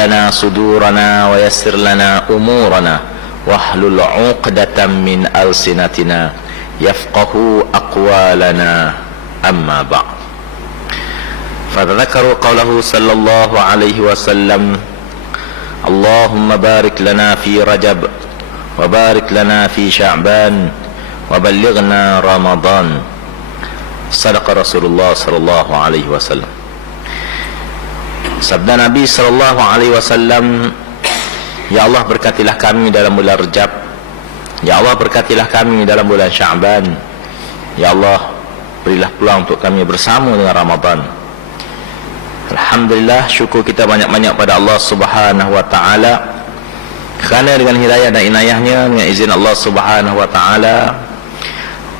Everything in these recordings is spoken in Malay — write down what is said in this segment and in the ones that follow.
lana sudurana wa yassir lana umurana wahlul 'uqdatam min alsinatina yafqahu aqwalana amma ba'd. Fadzakaru qawlahu sallallahu alaihi wasallam, Allahumma barik lana fi Rajab wa barik lana fi Sya'ban wa ballighna Ramadan. Sadaqa Rasulullah sallallahu alaihi wasallam. Sabda Nabi sallallahu alaihi wasallam, ya Allah berkatilah kami dalam bulan Rajab, ya Allah berkatilah kami dalam bulan Sya'ban, ya Allah berilah peluang untuk kami bersama dengan Ramadan. Alhamdulillah, syukur kita banyak-banyak pada Allah Subhanahu wa taala kerana dengan hidayah dan inayahnya, dengan izin Allah Subhanahu wa taala,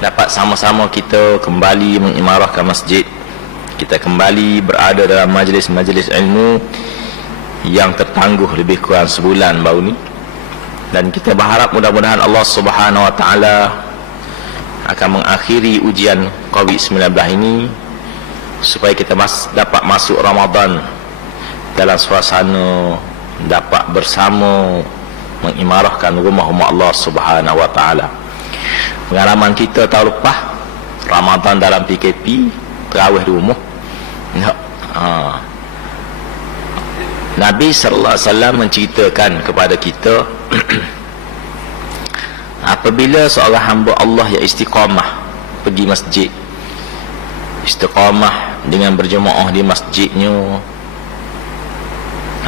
dapat sama-sama kita kembali mengimarahkan masjid. Kita kembali berada dalam majlis-majlis ilmu yang tertangguh lebih kurang sebulan baru ni, dan kita berharap mudah-mudahan Allah Subhanahu wa taala akan mengakhiri ujian COVID-19 ini supaya kita dapat masuk Ramadan dalam suasana dapat bersama mengimarahkan rumah-rumah Allah Subhanahu wa taala. Pengalaman kita tahun lepas Ramadan dalam PKP, terawih di rumah. Nabi sallallahu alaihi wasallam menceritakan kepada kita apabila seorang hamba Allah yang istiqamah pergi masjid, istiqamah dengan berjemaah di masjidnya,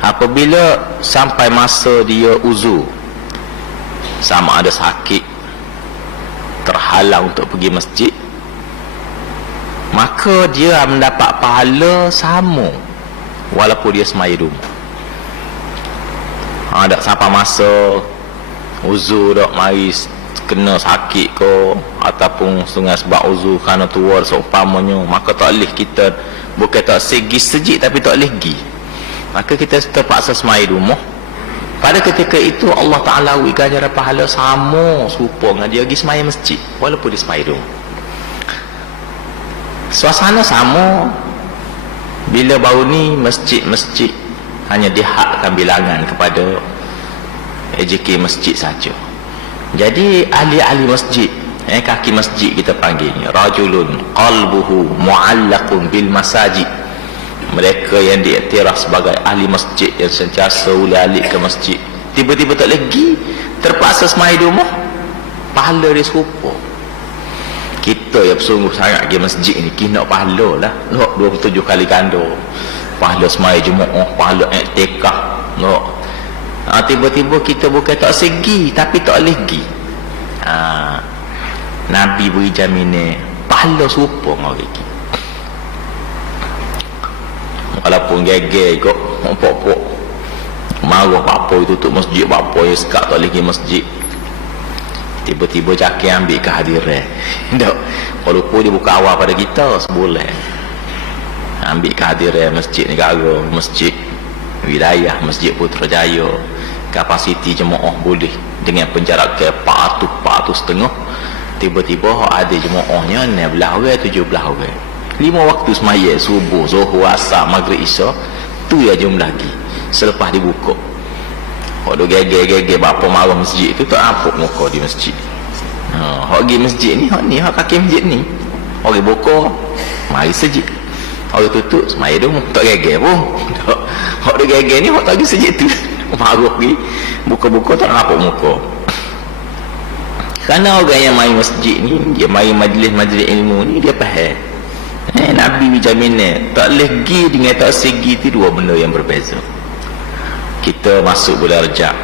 apabila sampai masa dia uzur, sama ada sakit, terhalang untuk pergi masjid, maka dia mendapat pahala sama walaupun dia semaya di rumah. Tak sampai masa uzur dak mari kena sakit ke ataupun sungai sebab uzur kerana tua seumpamanya, maka tak boleh kita, bukan tak segi sejik tapi tak boleh pergi, maka kita terpaksa semaya di rumah. Pada ketika itu Allah Ta'ala beri ganjaran pahala sama serupa dengan dia pergi semaya masjid walaupun dia semaya di rumah. Suasana sama. Bila baru ni masjid-masjid hanya dihakkan bilangan kepada AJK masjid saja. Jadi ahli-ahli masjid, kaki masjid kita panggilnya, rajulun qalbuhu mu'allaqun bil masajid, mereka yang diiktiraf sebagai ahli masjid yang sentiasa ulik-alik ke masjid, tiba-tiba tak lagi, terpaksa semai di rumah, pahala dia serupa. Kita yang bersungguh sangat pergi masjid ni, kita nak pahala lah, 27 kali ganda, pahala semai jemaah, pahala iktikaf, tiba-tiba kita bukan tak segi tapi tak boleh pergi. Nabi beri jaminan pahala serupa dengan orang lagi. Walaupun geger kok pok-pok marah apa itu tutup masjid, apa yang sekat tak boleh pergi masjid, tiba-tiba cakap ambil kehadiran. Tak, walaupun dia buka awal pada kita sebulan, ambil kehadiran masjid negara, masjid wilayah, masjid Putrajaya, kapasiti jemaah boleh dengan penjarakan 400-400 tiba-tiba ada jemaahnya 16 orang, 17 orang, 5 waktu semaya, subuh, zuhur, asar, maghrib, isya, tu ya jumlah lagi. Selepas dibuka, kalau geger-geger bapa marah masjid itu, tak apa muka di masjid. Hak pergi masjid ni, hak kaki masjid ni, orang buka mari sejid, orang tutup semaya dia tak geger pun. Hak dia geger ni, hak tak pergi sejid tu marah pergi buka-buka, tak apa muka. Kerana orang yang main masjid ni, dia main majlis-majlis ilmu ni, dia faham Nabi jaminan tak boleh pergi dengan tak segi, tu dua benda yang berbeza. Kita masuk bulan Rajab,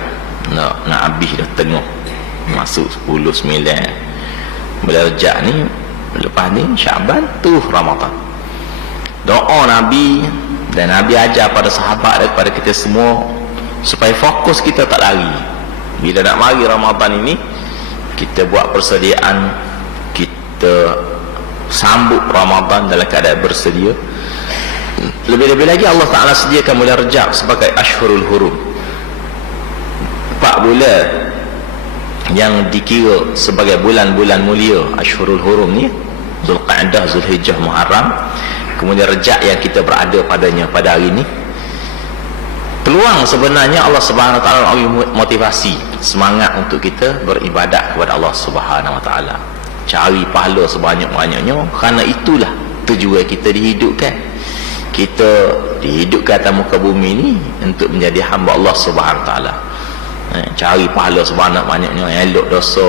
nak habis dah tengah, masuk 10-9 bulan Rajab ni, lepas ni Sya'ban, tu Ramadan. Doa Nabi, dan Nabi ajar pada sahabat dan kepada kita semua supaya fokus kita tak lari. Bila nak mari Ramadan ini, kita buat persediaan, kita sambut Ramadan dalam keadaan bersedia. Lebih-lebih lagi Allah Ta'ala sediakan bulan Rajab sebagai Ashhurul Hurum, 4 bulan yang dikira sebagai bulan-bulan mulia. Ashhurul Hurum ni Zulqa'dah, Zulhijjah, Muharram, kemudian Rajab yang kita berada padanya pada hari ini. peluang sebenarnya Allah Subhanahu Wa Taala motivasi, semangat untuk kita beribadat kepada Allah Subhanahu Wa Taala, cari pahala sebanyak-banyaknya. Kerana itulah tujuan kita dihidupkan. Kita dihidupkan atas muka bumi ni untuk menjadi hamba Allah Subhanahu Wa Taala, cari pahala sebanyak-banyaknya, elok dosa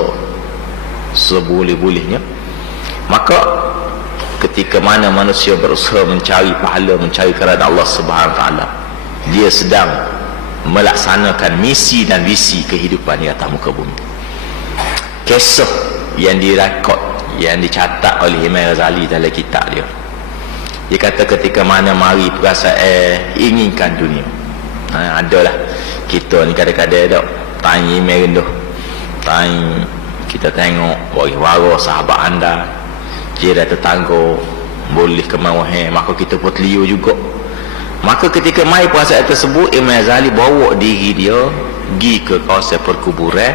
seboleh-bolehnya. Maka ketika mana manusia berusaha mencari pahala, mencari kerana Allah Subhanahu Wa Taala, dia sedang melaksanakan misi dan visi kehidupan di atas muka bumi. Kisah yang direkod, yang dicatat oleh Imam Ghazali dalam kitab dia, dia kata ketika mana mari perasaan inginkan dunia. Adalah kita ni kadang-kadang dok tanya email rendah, tanya, kita tengok wara-wara sahabat anda, jiran tetangga boleh kemawahan, maka kita pun terliur juga. Maka ketika mai perasaan tersebut, Imam Ghazali bawa diri dia pergi ke kawasan perkuburan.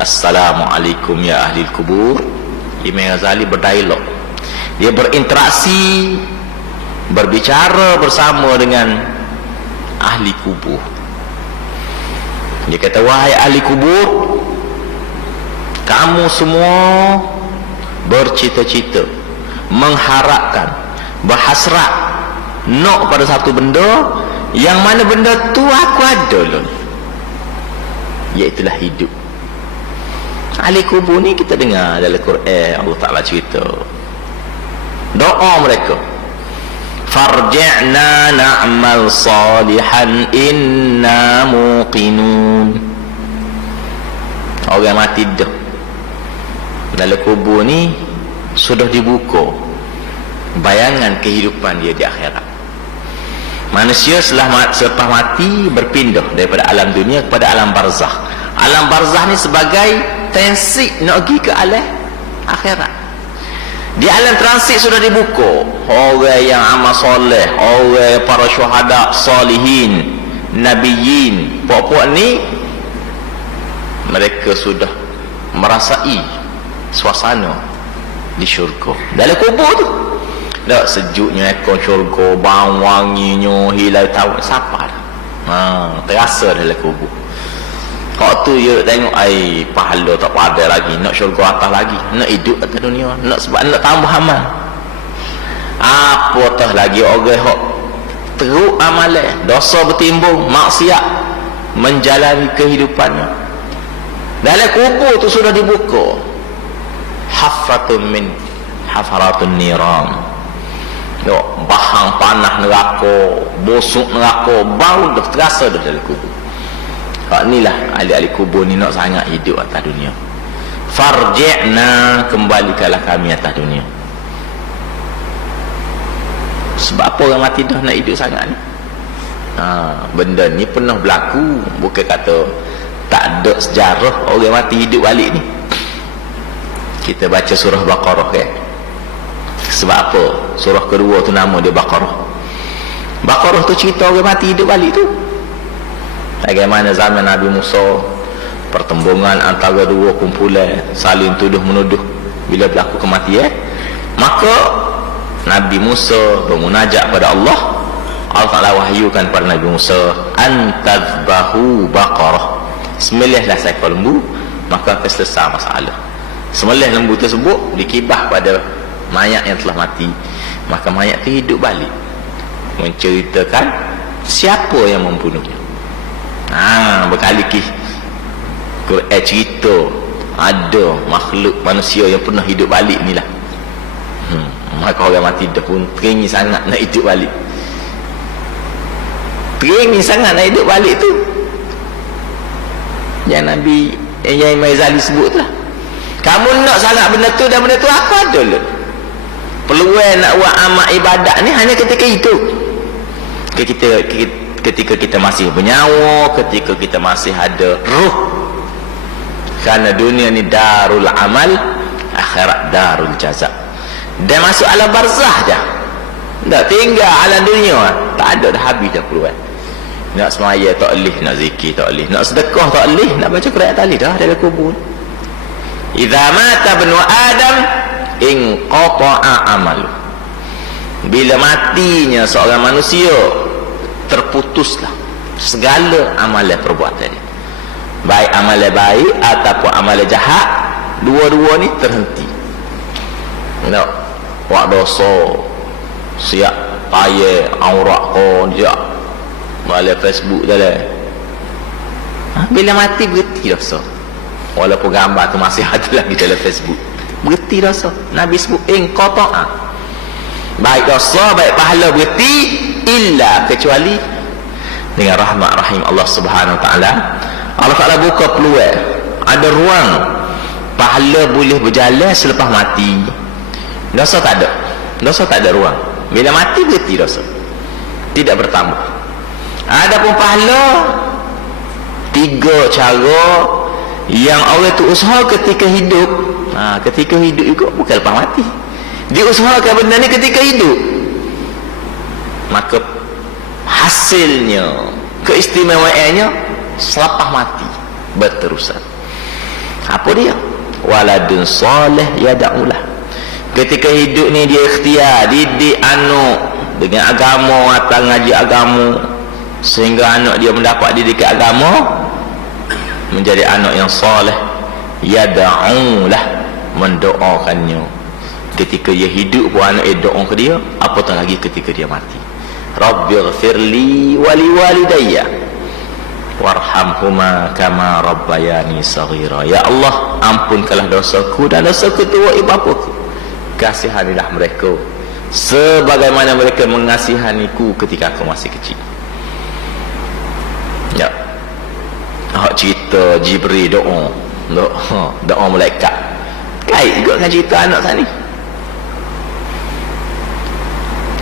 Assalamualaikum ya ahli kubur. Imam Ghazali berdialog, dia berinteraksi, berbicara bersama dengan ahli kubur. Dia kata, wahai ahli kubur, kamu semua bercita-cita, mengharapkan, berhasrat nak pada satu benda, yang mana benda tu aku ada loh, iaitulah hidup. Ahli kubur ni kita dengar dalam Quran, Allah Ta'ala cerita doa mereka, farji'na na'mal salihan inna muqinun. Orang mati dah dalam kubur ni sudah dibuka bayangan kehidupan dia di akhirat. Manusia selepas mati berpindah daripada alam dunia kepada alam barzakh. Alam barzakh ni sebagai transit nak pergi ke alam akhirat. Di alam transit sudah dibuka orang yang amal soleh, orang para syuhada, salihin, nabiyyin, puak-puak ni mereka sudah merasai suasana di syurga. Dalam kubur tu tak sejuknya ekor syurga, bau wanginya, hilal tahu siapa dah. Terasa dalam kubur. Kau tu je tengok, pahala tak pada lagi, nak syurga atas lagi, nak hidup atas dunia, nak sebab nak tambah amal. Apa tah lagi orang hok teruk amalan, dosa bertimbung, maksiat menjalani kehidupannya. Dalam kubur tu sudah dibuka hafratun min hafaratun niram. Bahang panah neraka, busuk neraka, bau dah terasa dah dalam kubur. Inilah ahli-ahli kubur ni nak sangat hidup atas dunia. Farji'na, kembalikanlah kami atas dunia. Sebab apa orang mati dah nak hidup sangat ni? Benda ni pernah berlaku, bukan kata tak ada sejarah orang mati hidup balik ni. Kita baca surah Baqarah kan. Sebab apa surah kedua tu nama dia Baqarah? Baqarah tu cerita orang mati hidup balik tu. Bagaimana zaman Nabi Musa, pertembungan antara dua kumpulan saling tuduh menuduh bila berlaku kematian. Maka Nabi Musa bermunajat pada Allah. Allah Ta'ala wahyukan pada Nabi Musa, antadbahu baqarah, sembelihlah seekor lembu, maka akan selesai masalah. Sembelih lembu tersebut dikibah pada mayat yang telah mati, maka mayat itu hidup balik, menceritakan siapa yang membunuhnya. Berkali Quran cerita ada makhluk manusia yang pernah hidup balik ni lah. Maka orang mati dah pun teringin sangat nak hidup balik, teringin sangat nak hidup balik tu yang Nabi yang Imam Ghazali sebut tu lah. Kamu nak sangat benda tu, dan benda tu aku ada lah. Peluang nak buat amal ibadat ni hanya ketika itu, ketika kita masih bernyawa, ketika kita masih ada ruh. Kerana dunia ni darul amal, akhirat darul jaza. Dan masuk alam barzah dah, tak tinggal alam dunia, tak ada dah, habis dah peluang. Nak semaya tak boleh, nak zikir tak boleh, nak sedekah tak boleh, nak baca Quran tak boleh dah dalam kubur. Idza mata ibnu Adam inqata'a amalu. Bila matinya seorang manusia, terputuslah segala amalan perbuatan dia, baik amalan baik ataupun amalan jahat, dua-dua ni terhenti. Nak buat dosa siap payah aurat kau dia malah Facebook dalam bila mati berhenti dosa, walaupun gambar tu masih ada lagi dalam Facebook, berhenti dosa. Nabi sebut engkau ta'ah baik dosa baik pahala berhenti, illa kecuali dengan rahmat rahim Allah Subhanahu Wa Taala. Allah Taala buka peluang, ada ruang pahala boleh berjalan selepas mati. Dosa tak ada, dosa tak ada ruang. Bila mati berhenti dosa, tidak bertambah. Adapun pahala, tiga cara yang orang tu usaha ketika hidup. Ketika hidup juga, bukan lepas mati. Dia usahakan benda ni ketika hidup, maka hasilnya, keistimewaannya selepas mati berterusan. Apa dia? Waladun soleh yada'ulah. Ketika hidup ni dia ikhtiar, didik anak dengan agama atau ngaji agama, sehingga anak dia mendapat didikan agama, menjadi anak yang soleh. Yada'ulah, mendoakannya. Ketika dia hidup pun anak dia doa ke dia, apatah lagi ketika dia mati. Rabbighfirli wali walidayya warhamhuma kama rabbayani saghira. Ya Allah, ampunkanlah dosaku dan dosa kedua ibu bapaku, kasihanilah mereka sebagaimana mereka mengasihaniku ketika aku masih kecil. Ya, hak cerita Jibril doa malaikat kait juga dengan cerita anak tadi.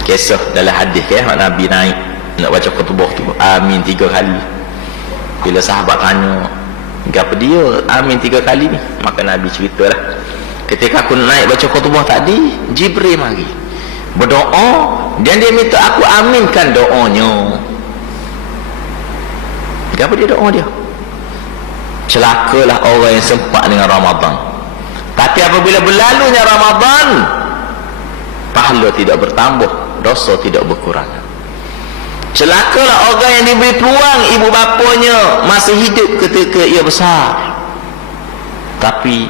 Kisah dalam hadis Nabi naik nak baca khutbah tu, amin 3 kali. Bila sahabat tanya, apa dia amin 3 kali ni? Maka Nabi ceritalah, ketika aku naik baca khutbah tadi, Jibril mari berdoa dan dia minta aku aminkan doanya. Apa dia doa dia? Celakalah orang yang sempat dengan Ramadan, tapi apabila berlalunya Ramadan, pahala tidak bertambah, dosa tidak berkurang. Celakalah orang yang diberi peluang ibu bapanya masih hidup ketika ia besar, tapi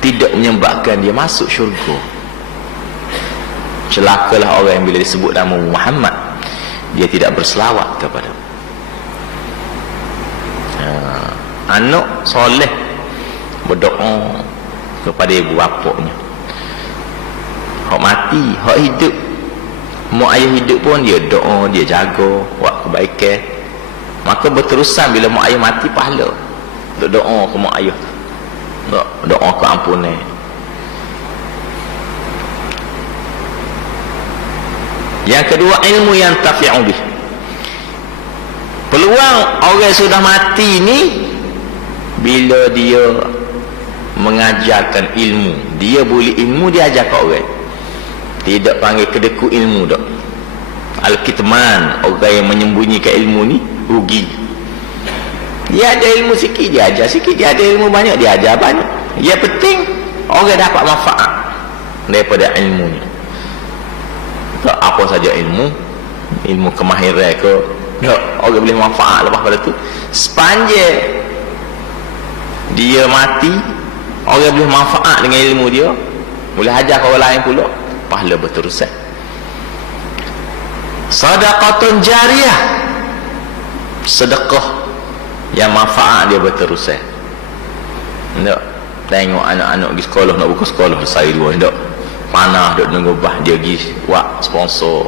tidak menyebabkan dia masuk syurga. Celakalah orang yang bila disebut nama Muhammad, dia tidak berselawat kepada anak soleh, berdoa kepada ibu bapanya. Hak mati, hak hidup, mak ayah hidup pun dia doa, dia jaga buat kebaikan. Maka berterusan bila mak ayah mati, pahala untuk doa ke mak ayah, doa ke ampunan. Yang kedua, ilmu yang tafi'u bih. Peluang orang yang sudah mati ni, bila dia mengajarkan ilmu, dia boleh ilmu, dia ajar ke orang. Tidak panggil kedeku ilmu dak. Al-kitman, orang yang menyembunyikan ilmu ni rugi. Dia ada ilmu sikit, dia ajar sikit. Dia ada ilmu banyak, dia ajar banyak. Yang penting orang dapat manfaat daripada ilmu ni. Tak apa saja ilmu, ilmu kemahiran ke, tak, orang boleh manfaat lepas pada tu. Sepanjang dia mati, orang boleh manfaat dengan ilmu dia, boleh ajar ke orang lain pula, pahala berterusan. Sedekahun jariyah, sedekah yang manfaat dia berterusan. Tak tengok anak-anak pergi sekolah, nak buka sekolah saya dua, tak panah duk nunggu bah, dia pergi buat sponsor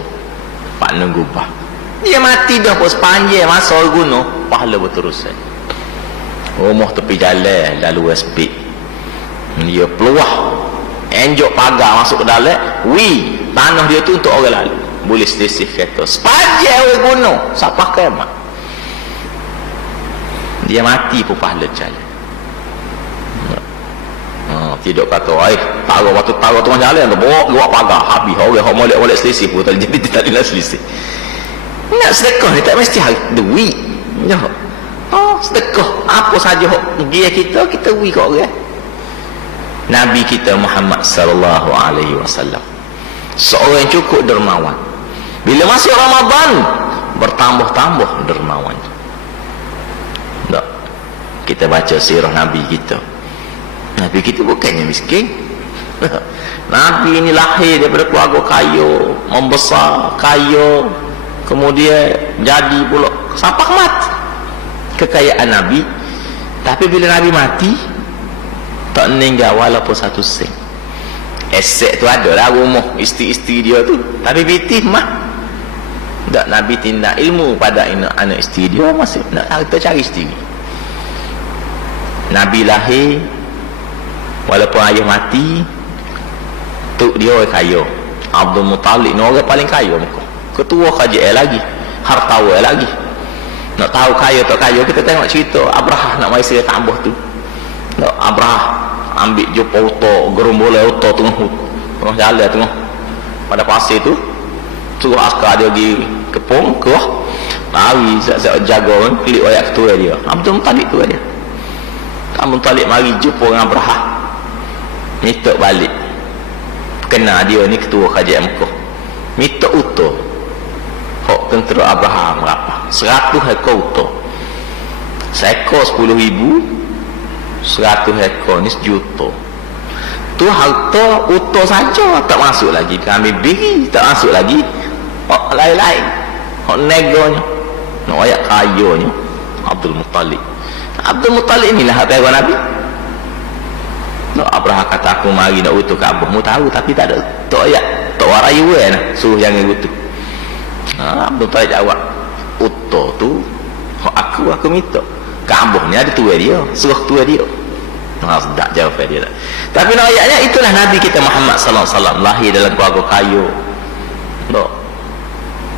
pak nunggu bah, dia mati dah pun sepanjang masa guna, pahala berterusan. Rumah tepi jalan lalu speed, dia peluah enjok pagar masuk ke dalam, tanah dia tu untuk orang lalu, boleh selisih kereta sepanjang orang guna sampai kiamat. Dia mati pun pahala jalan. Tidak kata taruh waktu taruh tengah jalan tu bawa pagar habis orang hok molek-molek selisih pun tak jadi, tak ada selisih. Nak sedekah ni tak mesti hari duit. Ya. Sedekah apa saja hok dia kita beri kat orang. Nabi kita Muhammad sallallahu alaihi wasallam seorang yang cukup dermawan. Bila masuk Ramadan, bertambah-tambah dermawannya. Tak. Kita baca sirah Nabi kita. Nabi kita bukannya miskin. Nabi ini lahir daripada keluarga kaya, membesar kaya, kemudian jadi pula sampai mati. Kekayaan Nabi, tapi bila Nabi mati tak meninggal walaupun satu sen. Aset tu ada lah, rumah isteri-isteri dia tu, tapi bitih mah tak. Nabi tindak ilmu pada anak isteri dia, masih nak harta cari isteri. Nabi lahir walaupun ayah mati, tu dia orang kaya. Abdul Muttalib ni orang paling kaya muka, ketua kerajaan lagi, hartawan lagi. Nak tahu kaya tak kaya, kita tengok cerita Abrahah nak mai sirah Kaabah tu. Nak Abrahah ambil jumpa uta, gerombolan uta tengah jalan tengah pada pasir tu, suruh askar dia pergi kepung ke lari siap-siap jaga klik ayat ketua dia. Abdul Muttalib tu dia. Abdul Muttalib mari jumpa dengan Abrahah, minta balik, kena dia ni ketua kerajaan Mekah, minta uta hak tentera Abraham berapa? 100 ekor uta. Seekor 10,000, 100 ekor ni 1 juta. Tu harta uta saja tak masuk lagi. Kambing biri tak masuk lagi. Hak lain-lain, hak negonya, nak ayat kayanya Abdul Muttalib. Abdul Muttalib inilah hak pegang Nabi. Nak Abraham kata aku mari nak utuh Kaabah, mu tahu tapi tak ada tak ayat, tak warayu nah, suruh jangan utuh. Abdul Muttalib jawab, utuh tu aku minta. Kaabah ni ada tua dia, suruh tua dia. Tak jawab dia tak. Tapi nak ayatnya itulah Nabi kita Muhammad sallallahu alaihi wasallam lahir dalam keluarga kaya. Tak.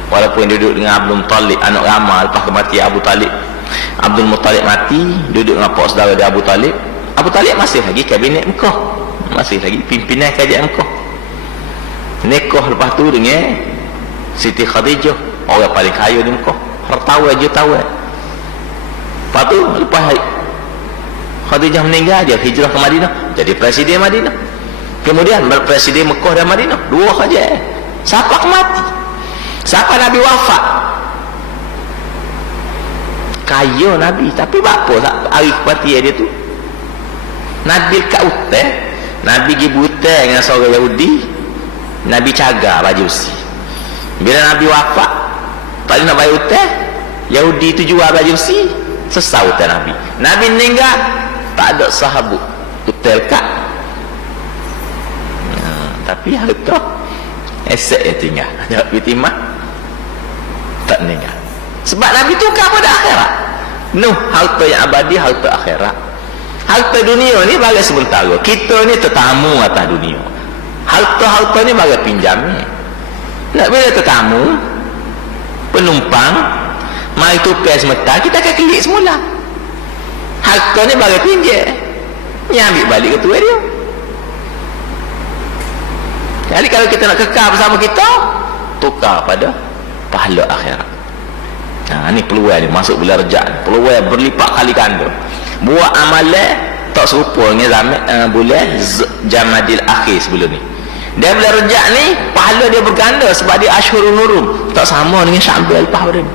Walaupun duduk dengan Abdul Muttalib anak ramah lepas kematian Abu Talib. Abdul Muttalib mati, duduk dengan pak saudara dia Abu Talib. Abu Talib masih lagi kabinet Mekah, masih lagi pimpinan kerajaan Mekah. Nikah lepas tu dengan Siti Khadijah, orang paling kaya di Mekah, hartawan jutawan. Lepas tu lepas Khadijah meninggal, dia hijrah ke Madinah, jadi presiden Madinah. Kemudian presiden Mekah dan Madinah, dua saja. Siapa mati, siapa Nabi wafat, kaya Nabi, tapi bapa hari kematian dia tu Nabi kat utang. Nabi pergi berhutang dengan seorang Yahudi, Nabi cagar baju besi. Bila Nabi wafat tak nak bayar hutang, Yahudi tu jual baju besi, sesat hutang Nabi. Nabi meninggal tak ada sahabat hutang kat. Tapi harta aset yang tinggal, ada bitimah tak meninggal. Sebab Nabi tukar pada akhirat. Nuh, harta yang abadi, harta akhirat. Harta dunia ni bagai sementara. Kita ni tetamu atas dunia. Harta-harta ni bagai pinjam ni. Nak bila tetamu, penumpang, mari tukar sementara, kita akan klik semula. Harta ni bagai pinjam, ni ambil balik ke tua dia. Jadi kalau kita nak kekal bersama kita, tukar pada pahala akhirat. Ni peluang ni masuk bulan Rejab, peluang berlipat kali ganda. Buat amalan tak serupa dengan zaman bulan Jamadil Akhir sebelum ni. Dan bulan Rejab ni pahala dia berganda sebab dia Ashhurun Hurum, tak sama dengan Sya'ban lepas pada ni.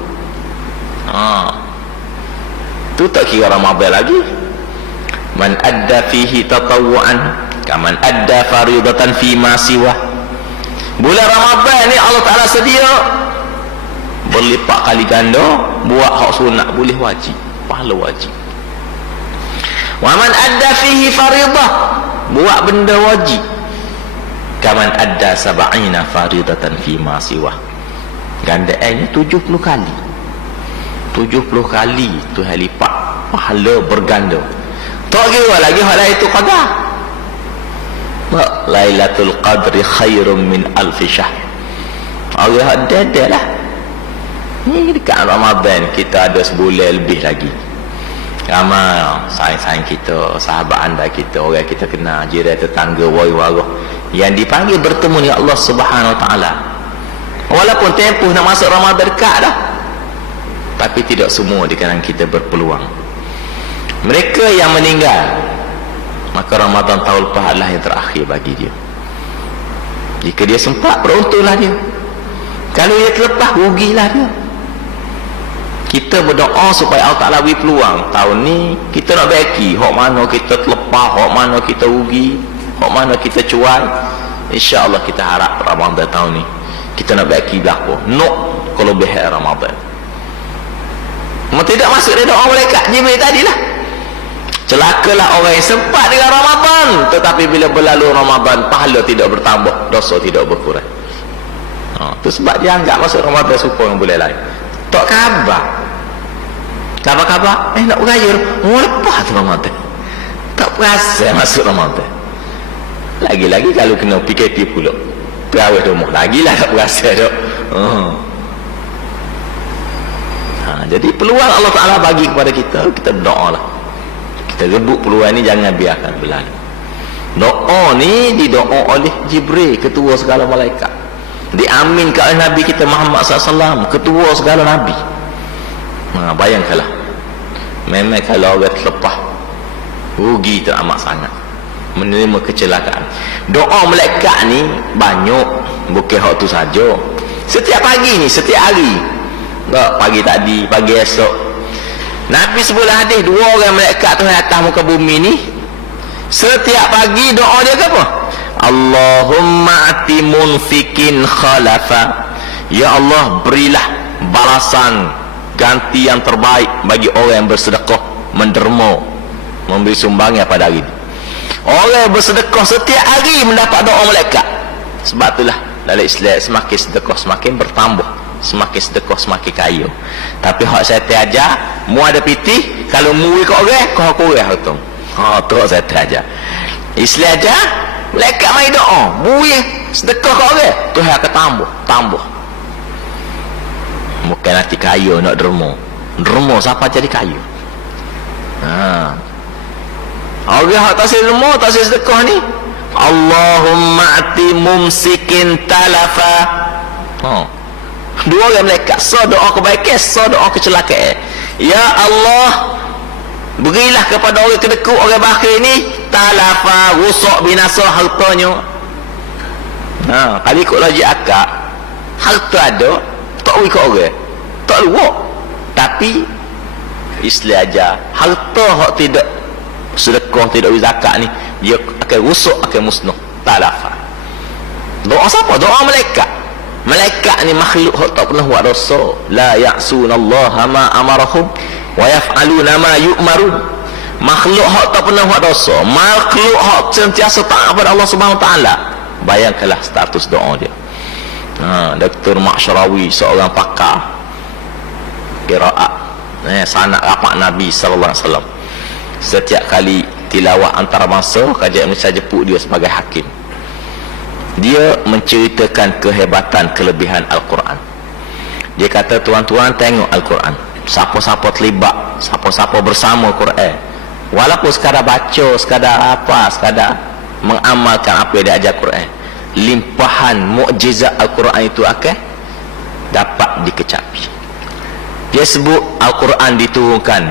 Tu tak kira Ramadan lagi. Man adda fihi tatawuan kaman adda faridatan fi ma siwa. Bulan Ramadan ni Allah Taala sedia berlipat kali ganda, buat hak sunat boleh wajib, pahala wajib. Wa man adda fihi faridah, buat benda wajib, kaman adda sab'ina faridatan fi ma siwa. Gandaannya 70 kali. 70 kali tu lipat pahala berganda. Tak kira lagi hal lain tu qadar. Lailatul Qadri khairum min alf syahr. Allah ada lah. Ni dekat Ramadan kita ada sebulan lebih lagi. Ramai sayang-sayang kita, sahabat anda kita, orang kita kenal, jiran tetangga, wari-warah yang dipanggil bertemu dengan Allah Subhanahu Wa Taala. Walaupun tempoh nak masuk Ramadan dekat dah, tapi tidak semua di kalangan kita berpeluang. Mereka yang meninggal, maka Ramadan tahun lepas adalah yang terakhir bagi dia. Jika dia sempat, beruntunglah dia. Kalau dia terlepas, rugilah dia. Kita berdoa supaya Allah Ta'ala beri peluang. Tahun ni kita nak baiki, hak mana kita terlepas, hak mana kita rugi, hak mana kita cuai. InsyaAllah kita harap Ramadan tahun ni kita nak baiki belakang kalau behar Ramadan. Tidak masuk dia doa malaikat Jibril tadilah. Celakalah orang yang sempat dengan Ramadan, tetapi bila berlalu Ramadan, pahala tidak bertambah, dosa tidak berkurang. Itu sebab dia anggap masuk Ramadan supaya yang boleh lain. Tak khabar. Khabar-khabar, nak beraya. Lepas tu Ramadan. Tak perasan masuk Ramadan. Lagi-lagi kalau kena PKP pula. Terawih rumah. Lagilah tak perasan tak. Jadi peluang Allah Ta'ala bagi kepada kita, kita berdoa lah. Kita rebut peluang ni, jangan biarkan berlalu. Doa ni didoa oleh Jibril, ketua segala malaikat. Diaminkan oleh Nabi kita Muhammad SAW, ketua segala Nabi. Bayangkanlah, memang kalau orang terlepas, rugi teramat sangat, menerima kecelakaan. Doa malaikat ni banyak, bukan hak tu saja. Setiap pagi ni, setiap hari. Tak, pagi tadi, pagi esok. Nabi sebulan hadis, 2 orang malaikat tu atas muka bumi ni, setiap pagi doa dia ke apa? Allahumma ati munfikin khalafa. Ya Allah, berilah balasan ganti yang terbaik bagi orang yang bersedekah, menderma, memberi sumbangan pada hari ini. Orang yang bersedekah setiap hari mendapat doa malaikat. Sebab itulah dalam Islam, semakin sedekah semakin bertambah, semakin sedekah semakin kaya. Tapi hak saya ajar, mu ada pitih, kalau mu ikut orang, kau kurang harta. Tu saya ajar. Islam ajar, malaikat mai doa, buih sedekah kat orang, Tuhan akan tambah. Bukan nanti kaya nak derma siapa jadi kaya. Orang hak tak derma, tak sedekah ni, Allahumma ati mumsikin talafa. 2 orang malaikat, so doa kebaikan, so doa kecelakaan. Ya Allah, berilah kepada orang kedekut, orang bakhil ni, talafa, rusak, binasa hartanya. Kalau ikut logik akak, harta ada, tak ikut orang, tak luak. Tapi Islam ajar, harta hak tidak sedekah, tidak zakat ni, dia akan rusak, akan musnah. Talafa. Doa siapa? Doa malaikat. Malaikat ni makhluk hak tak pernah buat dosa. La ya'sunallaha ma amarahum wa yaf'aluna ma yu'marun. Makhluk hak tak pernah buat dosa, makhluk hak sentiasa taat kepada Allah Subhanahu Wa Taala. Bayangkanlah status doa dia. Dr. Ma'syarawi, seorang pakar qiraat, sanak rapat Nabi sallallahu alaihi wasallam. Setiap kali tilawah antarabangsa, kajian Malaysia jemput dia sebagai hakim. Dia menceritakan kehebatan, kelebihan Al-Quran. Dia kata, tuan-tuan tengok Al-Quran, siapa-siapa terlibat, siapa-siapa bersama Quran, walaupun sekadar baca, sekadar apa, sekadar mengamalkan apa yang diajar Quran, limpahan mukjizat Al-Quran itu akan dapat dikecapi. Dia sebut Al-Quran diturunkan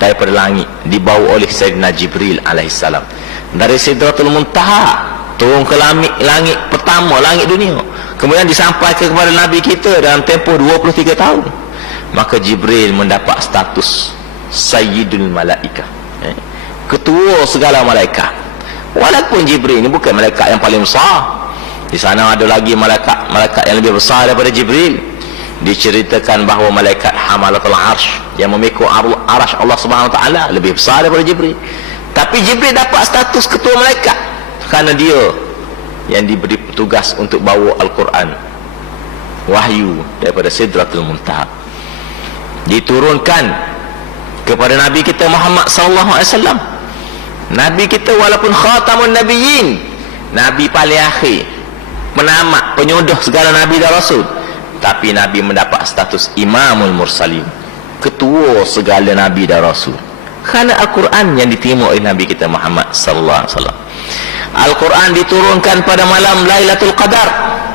daripada langit, dibawa oleh Sayyidina Jibril alaihissalam dari Sidratul Muntaha, turun ke langit pertama, langit dunia, kemudian disampaikan kepada Nabi kita dalam tempoh 23 tahun. Maka Jibril mendapat status Sayyidul Malaikah, ketua segala malaikat. Walaupun Jibril ini bukan malaikat yang paling besar, di sana ada lagi malaikat yang lebih besar daripada Jibril. Diceritakan bahawa malaikat Hamalatul Arsh yang memikul arsh Allah Subhanahu Wa Taala lebih besar daripada Jibril. Tapi Jibril dapat status ketua malaikat kerana dia yang diberi tugas untuk bawa Al-Quran, wahyu daripada Sidratul Muntaha, diturunkan kepada Nabi kita Muhammad SAW. Nabi kita walaupun khatamun nabiyyin, Nabi paling akhir, penamat, penyudah segala Nabi dan Rasul, tapi Nabi mendapat status Imamul Mursalin, ketua segala Nabi dan Rasul, kerana Al-Quran yang diterima oleh Nabi kita Muhammad SAW. Al-Quran diturunkan pada malam Lailatul Qadar,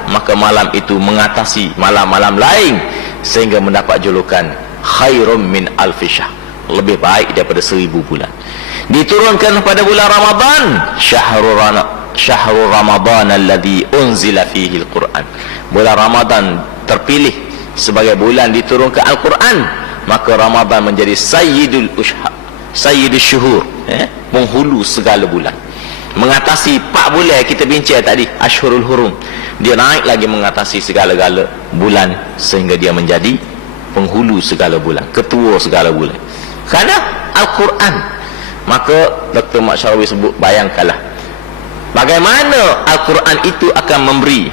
maka malam itu mengatasi malam-malam lain sehingga mendapat julukan khairum min alfi syahr, lebih baik daripada 1000 bulan. Diturunkan pada bulan Ramadan, syahrul Ramadan alladhi unzila fihi al-Quran, bulan Ramadan terpilih sebagai bulan diturunkan Al-Quran. maka Ramadan menjadi sayyidul syuhur, penghulu segala bulan, mengatasi 4 bulan kita bincang tadi Ashhurul Hurum. Dia naik lagi mengatasi segala-gala bulan sehingga dia menjadi penghulu segala bulan, ketua segala bulan kerana Al-Quran. Maka Dr. Mat Syarawi sebut, bayangkanlah bagaimana Al-Quran itu akan memberi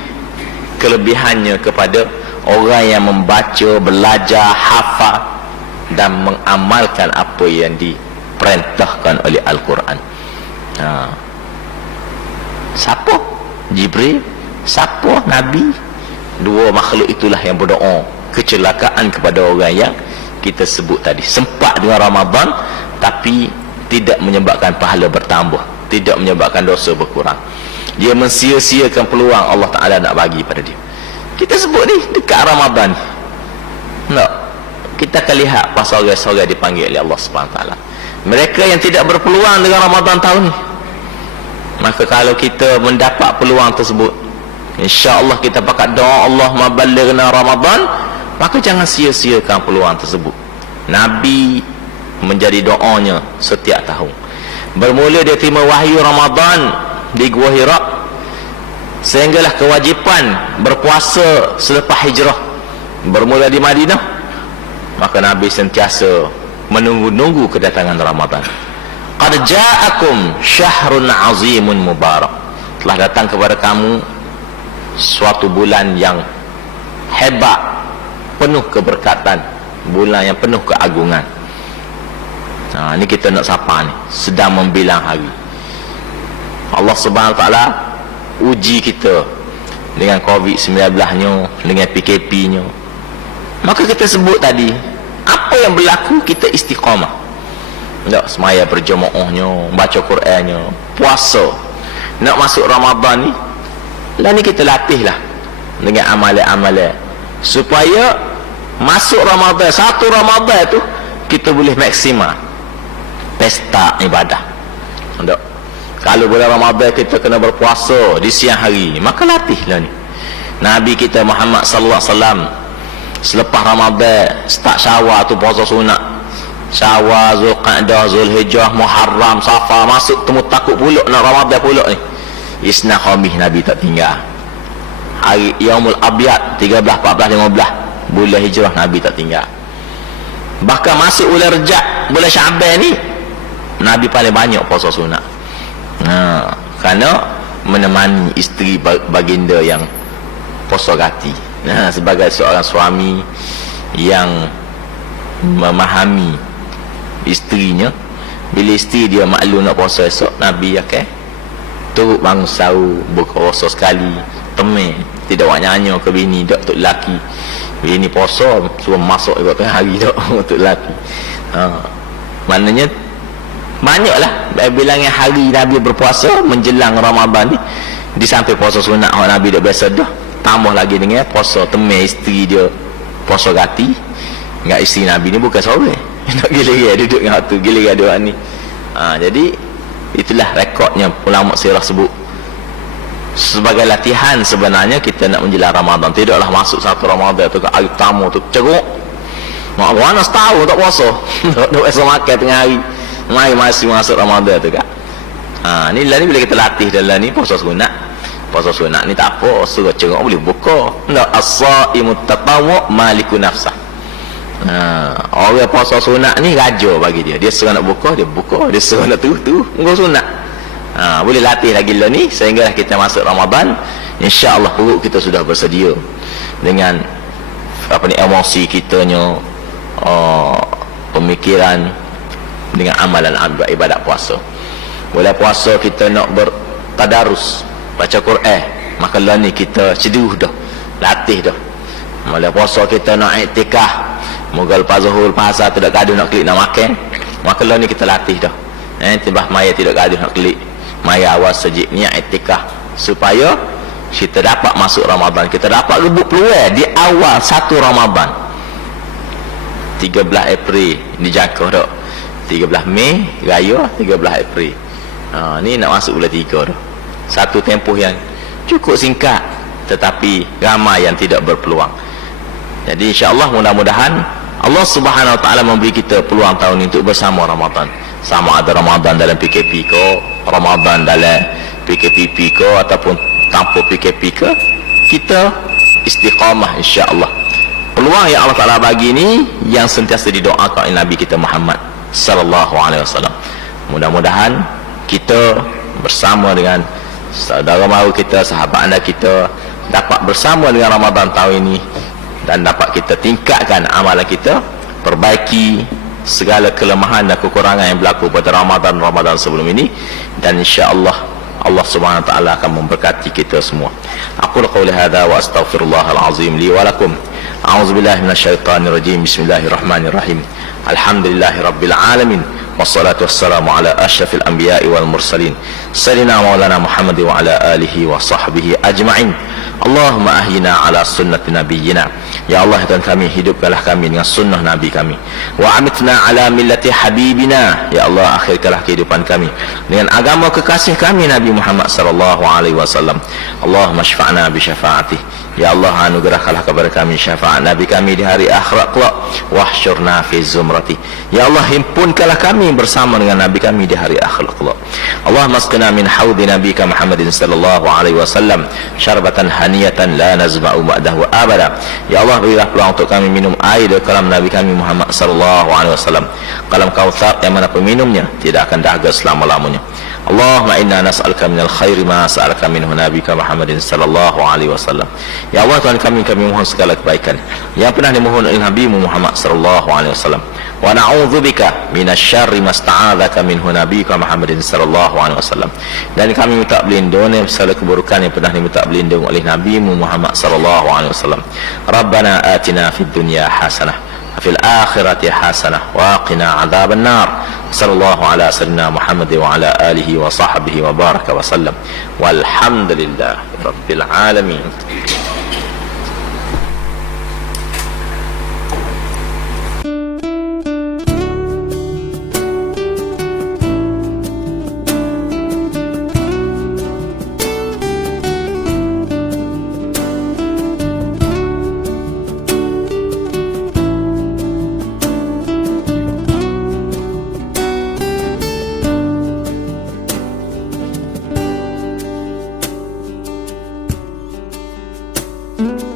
kelebihannya kepada orang yang membaca, belajar, hafal dan mengamalkan apa yang diperintahkan oleh Al-Quran. Siapa? Jibril. Siapa? Nabi. 2 makhluk itulah yang berdoa kecelakaan kepada orang yang kita sebut tadi. Sempat dengan Ramadan tapi tidak menyebabkan pahala bertambah, tidak menyebabkan dosa berkurang. Dia mensia-siakan peluang Allah Ta'ala nak bagi pada dia. Kita sebut ni dekat Ramadan. Tak, kita akan lihat pasal orang-orang dipanggil oleh Allah SWT. Mereka yang tidak berpeluang dengan Ramadan tahun ni, maka kalau kita mendapat peluang tersebut, insya-Allah kita pakat doa Allahumma ballighna Ramadan, maka jangan sia-siakan peluang tersebut. Nabi menjadi doanya setiap tahun. Bermula dia terima wahyu Ramadan di Gua Hira, sehinggalah kewajipan berpuasa selepas hijrah bermula di Madinah, maka Nabi sentiasa menunggu-nunggu kedatangan Ramadan. Qad ja'akum syahrun azimun mubarak, telah datang kepada kamu suatu bulan yang hebat, penuh keberkatan, bulan yang penuh keagungan. Ini kita nak sapa ni, sedang membilang hari. Allah Subhanahu Wa Taala uji kita dengan COVID-19 nya, dengan PKP nya. Maka kita sebut tadi, apa yang berlaku kita istiqamah. Tak semaya berjemaahnya, baca Qurannya, puasa. Nak masuk Ramadan ni, lah ni kita latihlah dengan amalan-amalan supaya masuk Ramadan, satu Ramadan tu kita boleh maksimal pesta ibadah. Tak, kalau bulan Ramadan kita kena berpuasa di siang hari, maka latihlah ni. Nabi kita Muhammad sallallahu alaihi wasallam selepas Ramadan start Syawal tu puasa sunat. Syawal, Zulqa'dah, Zulhijjah, Muharram, Safar, masuk temu takut pulak nak Ramadan pulak ni. Isna khamis Nabi tak tinggal. Hari Yaumul Abyad 13, 14, 15 bulan hijrah Nabi tak tinggal. Bahkan masuk bulan Rejab, bulan Syaban ni Nabi paling banyak puasa sunat. Kerana menemani isteri baginda yang puasa gati. Sebagai seorang suami yang memahami isterinya, bila isteri dia maklum nak puasa esok, Nabi turut bangun sahur, buka puasa sekali, temui, tidak buat nyanyi ke bini dak untuk lelaki. Bini puasa suruh masuk ikut tengah hari dak untuk lelaki. Maknanya banyaklah bilangnya hari Nabi berpuasa menjelang Ramadan ni, di samping puasa sunat Nabi dak biasa dah, tambah lagi dengan puasa temui isteri dia puasa gati. Enggak, isteri Nabi ni bukan seorang nak gila-gila duduk dengan waktu gila-gila doa ni. Jadi itulah rekodnya ulama sirah sebut sebagai latihan. Sebenarnya kita nak menjelang Ramadan, tidaklah masuk satu Ramadan tu ke hari tamu tu ceruk mak mana setahun tak puasa tak biasa makan tengah hari, mai masih masuk Ramadan tu kan. Ni lah ni bila kita latih dalam ni puasa sunat. Puasa sunat ni tak apa, suruh ceruk boleh buka. Nak as-saimut tatawwu maliku nafsah. Orang puasa sunat ni raja bagi dia. Dia suruh nak buka, dia buka. Dia suruh nak tu buka sunat. Boleh latih lagi lah ni sehinggalah kita masuk Ramadan, insya-Allah perut kita sudah bersedia dengan emosi kitanya, pemikiran dengan amalan ibadat puasa. Boleh puasa kita nak bertadarus baca Quran, maka lah ni kita ceduh dah, latih dah. Boleh puasa kita nak iktikaf, moga lepas zuhur pasal tidak gaduh nak klik nak makan, maka lah ni kita latih dah. Tiba maya tidak gaduh nak klik, maya awal sejik niat iktikaf supaya kita dapat masuk Ramadan, kita dapat rebut peluang di awal satu Ramadan. 13 April dijangka dah, 13 Mei raya, 13 April. Ni nak masuk bulan 3 dah. Satu tempoh yang cukup singkat tetapi ramai yang tidak berpeluang. Jadi insya-Allah mudah-mudahan Allah Subhanahu Wa Taala memberi kita peluang tahun ini untuk bersama Ramadan. Sama ada Ramadan dalam PKP ko, Ramadan dalam PKPP ko, ataupun tanpa PKP ke, kita istiqamah insya-Allah. Peluang yang Allah Taala bagi ni yang sentiasa didoakan oleh Nabi kita Muhammad sallallahu alaihi wasallam. Mudah-mudahan kita bersama dengan saudara mara kita, sahabat anda kita, dapat bersama dengan Ramadan tahun ini dan dapat kita tingkatkan amalan kita, perbaiki segala kelemahan dan kekurangan yang berlaku pada Ramadan sebelum ini, dan insya-Allah Allah Subhanahu wa taala akan memberkati kita semua. Aku qauli hadza wa astaghfirullahal azim li wa lakum. A'udzubillahi minasyaitonir rajim. Bismillahirrahmanirrahim. Alhamdulillahirabbil alamin. Wassalatu wassalamu ala asyrafil anbiya'i wal mursalin sayyidina maulana Muhammad wa ala alihi wa sahbihi ajma'in. Allahumma ahyina ala sunnati nabiyyina. Ya Allah, Tuhan kami, hidupkanlah kami dengan sunnah Nabi kami. Wa amitna ala millati habibina. Ya Allah, akhirkanlah kehidupan kami dengan agama kekasih kami Nabi Muhammad sallallahu alaihi wasallam. Allahumma syfa'na bi syafaatih. Ya Allah, anugerahkanlah kepada kami syafaat Nabi kami di hari akhirat kelak. Wahsyurna fi zumrati. Ya Allah, himpunkanlah kami bersama dengan Nabi kami di hari akhirat kelak. Allahumma asqina min haudi nabika Muhammadin sallallahu alaihi wasallam syarbatan haniyatan la nazma'u ba'dahu abada. Ya Allah, berilah peluang untuk kami minum air dari kalam Nabi kami Muhammad sallallahu alaihi wasallam, kalam Kautsar yang mana peminumnya tidak akan dahaga selama-lamanya. Allahumma inna nas'aluka minal khairi ma sa'alaka minhu nabika Muhammadin sallallahu alaihi wasallam. Ya Allah, Tuhan kami mohon segala kebaikan yang pernah dimohon oleh Nabi Muhammad sallallahu alaihi wasallam. Wa na'udzubika minasyarri ma sta'adzaka minhu nabika Muhammadin sallallahu alaihi wasallam. Dan kami minta berlindung dari segala keburukan yang pernah diminta berlindung oleh Nabi Muhammad sallallahu alaihi wasallam. Rabbana atina fid dunya hasanah wa fil akhirati hasanah wa qina adzaban nar. Sallallahu ala sayyidina Muhammad wa ala alihi wa sahbihi wa baraka wa sallam. Walhamdulillahi rabbil alamin. Mm-hmm.